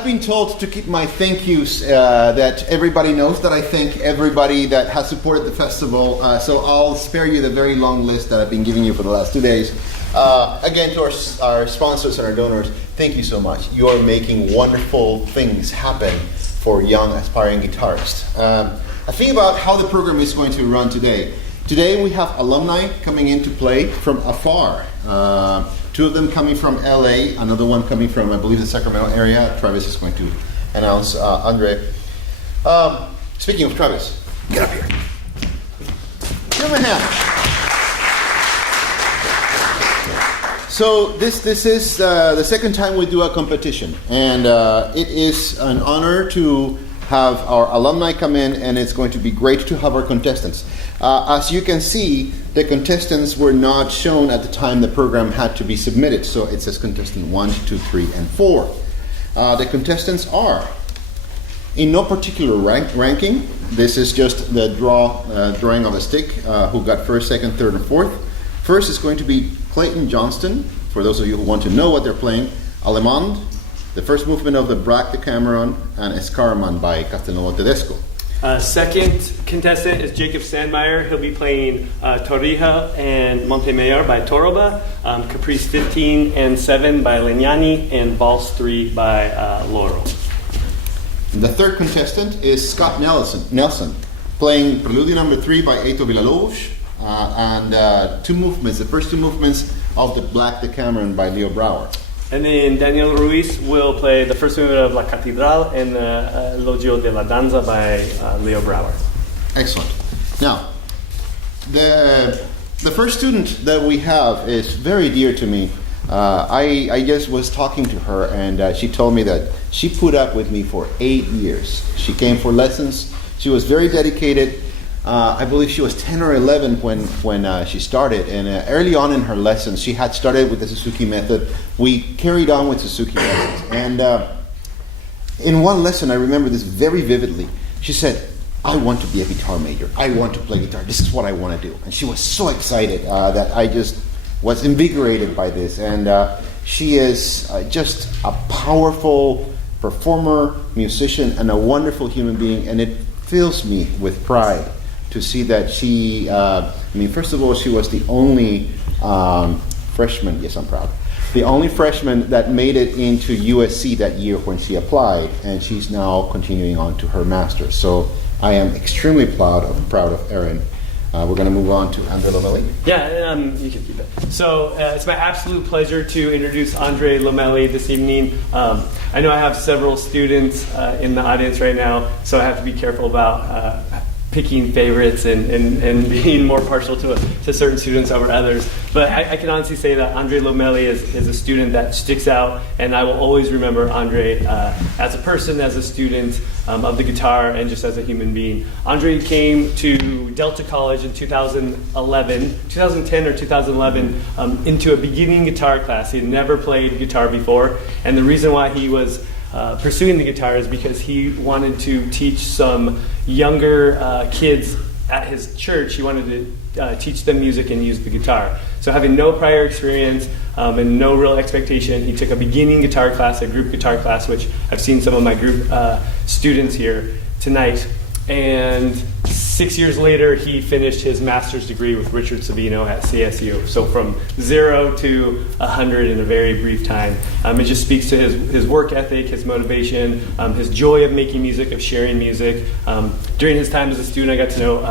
have been told to keep my thank yous that everybody knows that I thank everybody that has supported the festival. So I'll spare you the very long list that I've been giving you for the last 2 days. Again, to our sponsors and our donors, thank you so much. You are making wonderful things happen for young aspiring guitarists. I think about how the program is going to run today. Today we have alumni coming in to play from afar. 2 of them coming from LA, another one coming from, I believe, the Sacramento area. Travis is going to announce Andre. Speaking of Travis, get up here. Give him a hand. So this is the second time we do a competition, and it is an honor to have our alumni come in, and it's going to be great to have our contestants. As you can see, the contestants were not shown at the time the program had to be submitted, so it says contestant 1, 2, 3, and 4. The contestants are, in no particular ranking, this is just the drawing of a stick, who got first, second, third, and fourth. First is going to be Clayton, Johnston, for those of you who want to know what they're playing, Allemande, the first movement of the Braque Decameron, and Escarman by Castelnuovo Tedesco. Second contestant is Jakob Sandmeier. He'll be playing Torrija and Montemayor by Toroba, Caprice 15 and 7 by Legnani, and Valse 3 by Laurel. The third contestant is Scott Nelson, playing Prelude number 3 by Eito Villalobos, and 2 movements, the first 2 movements of the Black Decameron by Leo Brouwer. And then Daniel Ruiz will play the first movement of La Catedral and the Elogio de la Danza by Leo Brouwer. Excellent. Now, the first student that we have is very dear to me. I just was talking to her, and she told me that she put up with me for 8 years. She came for lessons. She was very dedicated. I believe she was 10 or 11 when she started, and early on in her lessons, she had started with the Suzuki method. We carried on with Suzuki lessons, and in one lesson, I remember this very vividly. She said, "I want to be a guitar major. I want to play guitar. This is what I want to do." And she was so excited that I just was invigorated by this, and she is just a powerful performer, musician, and a wonderful human being, and it fills me with pride to see that she, first of all, she was the only freshman, yes, I'm proud, the only freshman that made it into USC that year when she applied, and she's now continuing on to her master's. So I am extremely proud of Erin. We're going to move on to Andre Lomeli. Yeah, you can keep it. So it's my absolute pleasure to introduce Andre Lomeli this evening. I know I have several students in the audience right now, so I have to be careful about picking favorites and being more partial to certain students over others. But I can honestly say that Andre Lomeli is a student that sticks out, and I will always remember Andre as a person, as a student of the guitar, and just as a human being. Andre came to Delta College in 2010 or 2011 into a beginning guitar class. He had never played guitar before, and the reason why he was pursuing the guitar is because he wanted to teach some younger kids at his church. He wanted to teach them music and use the guitar. So having no prior experience and no real expectation, he took a beginning guitar class, a group guitar class, which I've seen some of my group students here tonight. And 6 years later, he finished his master's degree with Richard Savino at CSU. So from 0 to 100 in a very brief time. It just speaks to his work ethic, his motivation, his joy of making music, of sharing music. During his time as a student, I got to know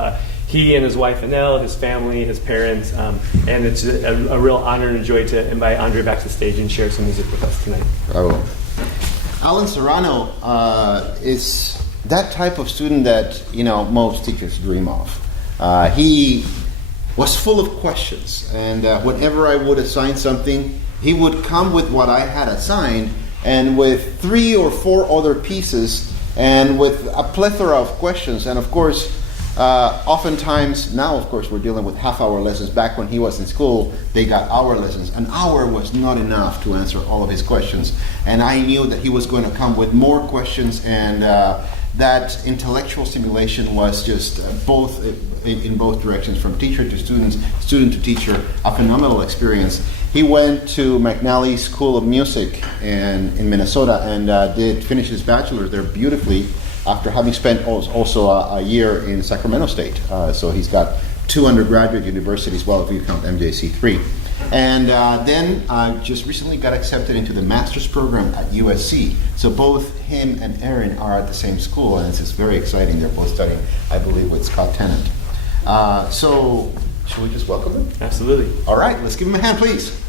he and his wife, Anel, his family, his parents, and it's a real honor and joy to invite Andre back to stage and share some music with us tonight. Bravo. Alan Serrano is that type of student that most teachers dream of. He was full of questions, and whenever I would assign something, he would come with what I had assigned, and with 3 or 4 other pieces, and with a plethora of questions. And of course, oftentimes now, of course, we're dealing with half-hour lessons. Back when he was in school, they got hour lessons. An hour was not enough to answer all of his questions, and I knew that he was going to come with more questions, and that intellectual stimulation was just in both directions, from teacher to student to teacher, a phenomenal experience. He went to McNally School of Music in Minnesota and did finish his bachelor's there beautifully after having spent also a year in Sacramento State. So he's got 2 undergraduate universities, well, if you count MJC3. And then just recently got accepted into the master's program at USC. So both him and Erin are at the same school, and this is very exciting. They're both studying, I believe, with Scott Tennant. So should we just welcome them? Absolutely. All right, let's give them a hand, please.